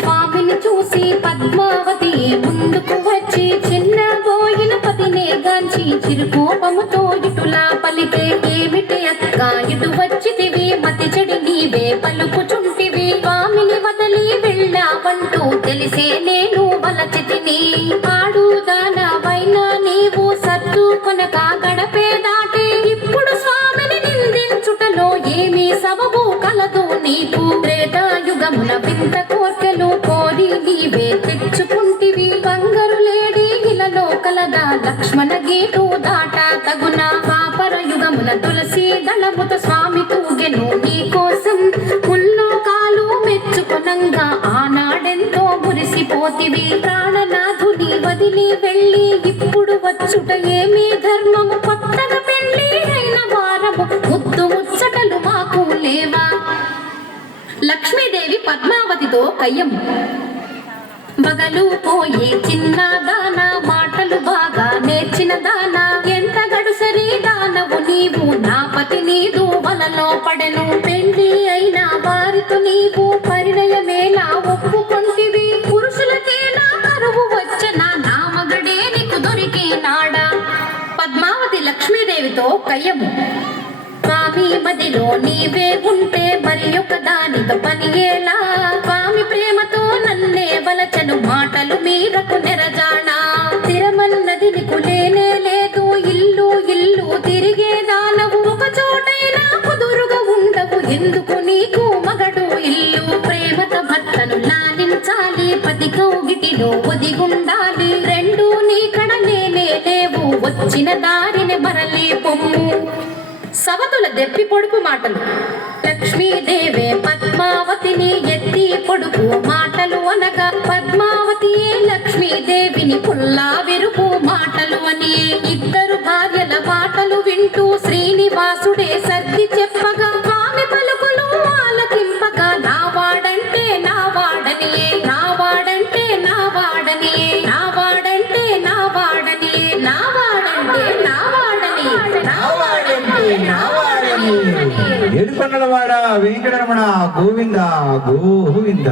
స్వామిని చూసి పద్మావతి ముందుకు వచ్చి చిన్న పోయిన పతినే గాంచి చిరుకోపముతో ఇటులా పలికే, ఏమిటి అక్క ఇటు వచ్చితివి, మతి చెడి నీవే పలుకుచుంటివి, స్వామిని వదలి వెళ్ళావంటూ తెలిసే నేను వలచితిని, ఆడుదానవైనా నీవు సత్తు కొనక గడపే దాటి ఇప్పుడు స్వామిని నిందించుటలో ఏమీ సబబు కలదు నీకు, త్రేతాయుగమున వింత కోర్కెలు కోరి నీవే తెచ్చుకుంటివి, బంగారు లేడి ఇలలో కలదా లక్ష్మణ గీటు దాట తగున, పాపర యుగమున తులసి దళముత స్వామి తూగెను నీ కోసం, ముల్లోకాలు మెచ్చుకొనంగా ఆనాడెంతో మురిసిపోతివి, ప్రాణనాథుని వదిలి వెళ్ళి ఇప్పుడు వచ్చుట ఏమీ ధర్మము, కొత్తగా పెళ్లి అయిన వారము ముద్దు ముచ్చటలు మాకు లేవా. లక్ష్మీదేవి పద్మావతితో కయ్యం, మగలు పోయే చిన్న దాన, మాటలు బాగా నేర్చిన దాన, ఎంత గడుసరి దానవు నీవు, నా పతి నీదు వలలో పడెను, పెళ్లి అయిన వారితో నీవు పరిణయమేలా ఒప్పుకొంటివి, పురుషులకేలా కరువు వచ్చన నా మగడే నీకు దొరికినాడా. పద్మావతి లక్ష్మీదేవితో కయ్యము, స్వామి మదిలో నీవే ఉంటే మరి ఒక దానితో పని ఎలా, స్వామి ప్రేమతో నన్నే వలచను మాటలు మీరకు నెరజానా, స్థిరమన్నది నీకు లేనే లేదు, ఇల్లు ఇల్లు తిరిగే దానవు, ఒక చోటైనా కుదురుగా ఉండవు, ఎందుకు నీకు మగడు ఇల్లు, ప్రేమతో భర్తను లాలించాలి, పతి కౌగిటిలో ఒదిగుండాలి, రెండు నీ కడ లేనే లేవు, వచ్చిన దారిని మరలి పొమ్ము. సవతుల దెప్పి పొడుపు మాటలు, లక్ష్మీదేవే పద్మావతిని ఎత్తి పొడుపు మాటలు అనగా, పద్మావతియే లక్ష్మీదేవిని పుల్లా విరుపు మాటలు అని, ఇద్దరు భార్యల మాటలు వింటూ శ్రీనివాసుడే సర్ది చెప్పగా, స్వామి పలుకులు ఆలకింపగా, నా వాడంటే నా వాడని, నా వాడంటే నా వాడని, నా వాడంటే నా వాడని, నా వాడంటే నా వాడని, నా వాడంటే నా వాడని. ఏడుకొండలవాడ వెంకటరమణ గోవింద గోవింద.